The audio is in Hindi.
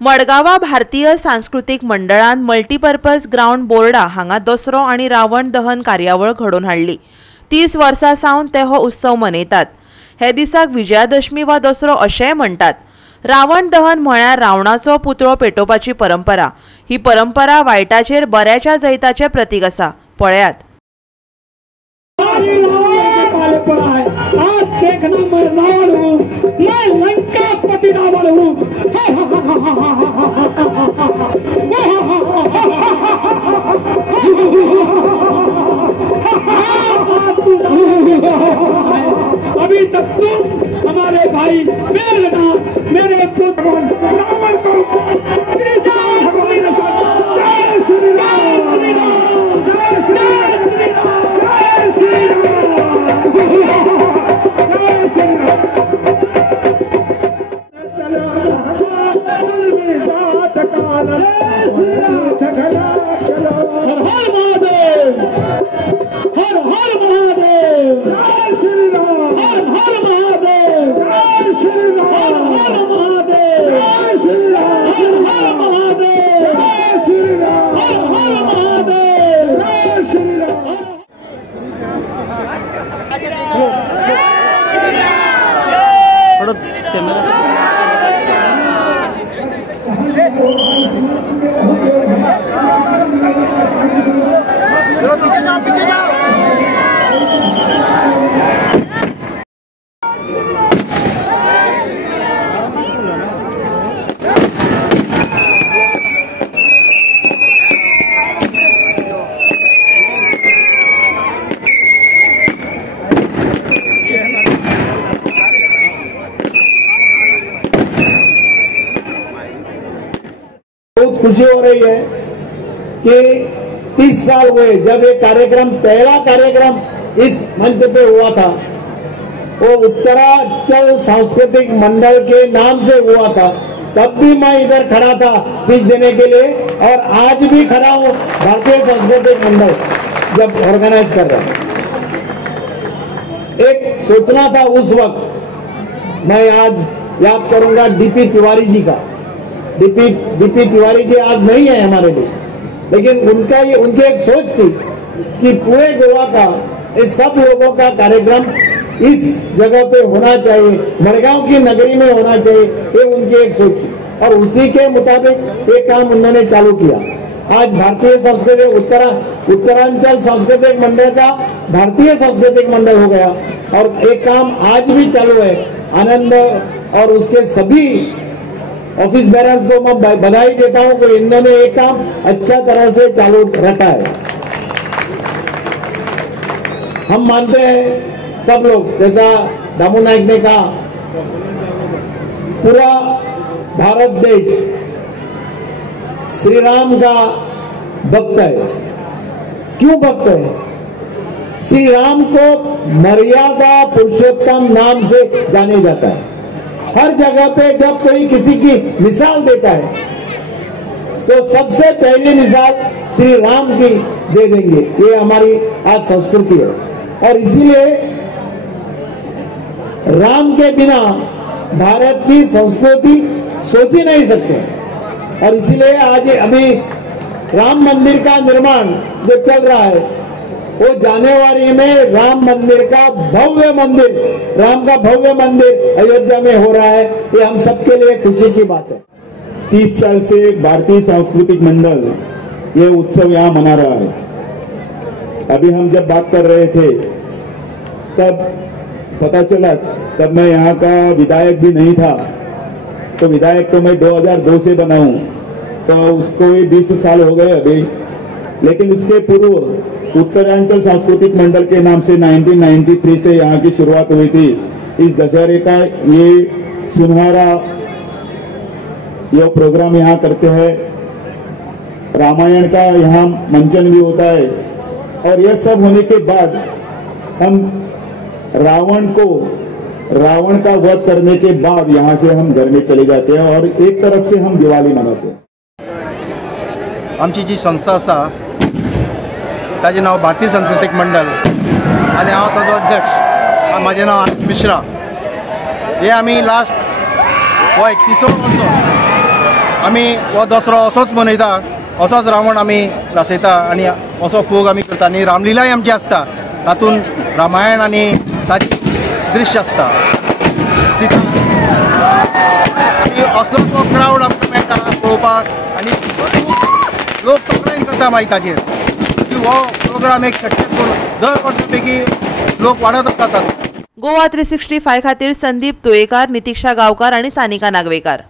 मडगांवा भारतीय सांस्कृतिक मंडळान मल्टीपर्पज ग्राउंड बोर्डा हांगा दसरो आणि रावण दहन कार्यावळ घडोवन हाडली। 30 वर्सां सावन ते हो उत्सव मनयतात। हे दिसाक विजयादशमी वा दसरो अशेंय म्हणटात। रावण दहन म्हळ्यार रावणाचो पुतळो पेटोवपाची परंपरा। ही परंपरा वायटाचेर बऱ्याच्या जैताचे प्रतीक आसा। पळयात। अभी तक तुम हमारे भाई मेरे पुत्र रावण को बहुत खुशी हो रही है कि 30 साल हुए जब ये कार्यक्रम पहला कार्यक्रम इस मंच पे हुआ था। वो उत्तरांचल सांस्कृतिक मंडल के नाम से हुआ था। तब भी मैं इधर खड़ा था स्पीच देने के लिए और आज भी खड़ा हूँ भारतीय सांस्कृतिक मंडल जब ऑर्गेनाइज कर रहा हूँ। एक सोचना था उस वक्त, मैं आज याद करूंगा डीपी तिवारी जी का। डीपी तिवारी जी आज नहीं है हमारे लिए, लेकिन उनकी एक सोच थी कि पूरे गोवा का इस सब लोगों का कार्यक्रम इस जगह पे होना चाहिए, मडगांव की नगरी में होना चाहिए। ये उनकी एक सोच थी और उसी के मुताबिक एक काम उन्होंने चालू किया। आज भारतीय सांस्कृतिक उत्तरांचल सांस्कृतिक मंडल का भारतीय सांस्कृतिक मंडल हो गया और एक काम आज भी चालू है। आनंद और उसके सभी ऑफिस बेरर्स को मैं बधाई देता हूं कि इन्होंने एक काम अच्छा तरह से चालू रखा है। हम मानते हैं सब लोग, जैसा दामू नायक ने कहा, पूरा भारत देश श्री राम का भक्त है। क्यों भक्त है? श्री राम को मर्यादा पुरुषोत्तम नाम से जाने जाता है। हर जगह पे जब कोई किसी की मिसाल देता है तो सबसे पहली मिसाल श्री राम की दे देंगे। ये हमारी आज संस्कृति है और इसीलिए राम के बिना भारत की संस्कृति सोच ही नहीं सकते। और इसीलिए आज अभी राम मंदिर का निर्माण जो चल रहा है, वो जनवरी में राम मंदिर का भव्य मंदिर, राम का भव्य मंदिर अयोध्या में हो रहा है। ये हम सबके लिए खुशी की बात है। 30 साल से भारतीय सांस्कृतिक मंडल ये उत्सव यहाँ मना रहा है। अभी हम जब बात कर रहे थे तब पता चला, तब मैं यहाँ का विधायक भी नहीं था, तो विधायक तो मैं 2002 से बना हूँ, तो उसको 20 साल हो गए अभी। लेकिन उसके पूर्व उत्तरांचल सांस्कृतिक मंडल के नाम से 1993 से यहाँ की शुरुआत हुई थी। इस दशहरे का ये सुनहरा ये प्रोग्राम यहाँ करते हैं। रामायण का यहाँ मंचन भी होता है और यह सब होने के बाद हम रावण का वध करने के बाद यहाँ से हम घर में चले जाते हैं और एक तरफ से हम दिवाली मनाते हैं। आमची जी संस्था आसा ताजें नाव भारतीय सांस्कृतिक मंडल आनी हांव ताजो अध्यक्ष। म्हाजें नाव आनंद मिश्रा। हे आमी लास्ट हो 31 वर्स आमी हो दसरो असोच मनयता, असोच रावण आमी लासयता आनी असो फोग आमी करता आनी रामलिलाय आमची आसता, तातूंत रामायण आनी ताची दृश्य आसता सीता आनी असलो तो क्रावड आमकां मेळटा पळोवपाक आनी लोक तक्रार करता मागीर ताचेर की हो प्रोग्राम एक सक्सेसफूल दर वर्सा पैकी लोक वाडत आसतात. गोवा 365 खातीर संदीप तुयेकार, नितीक्षा गांवकार आणि सानिका नागवेकार.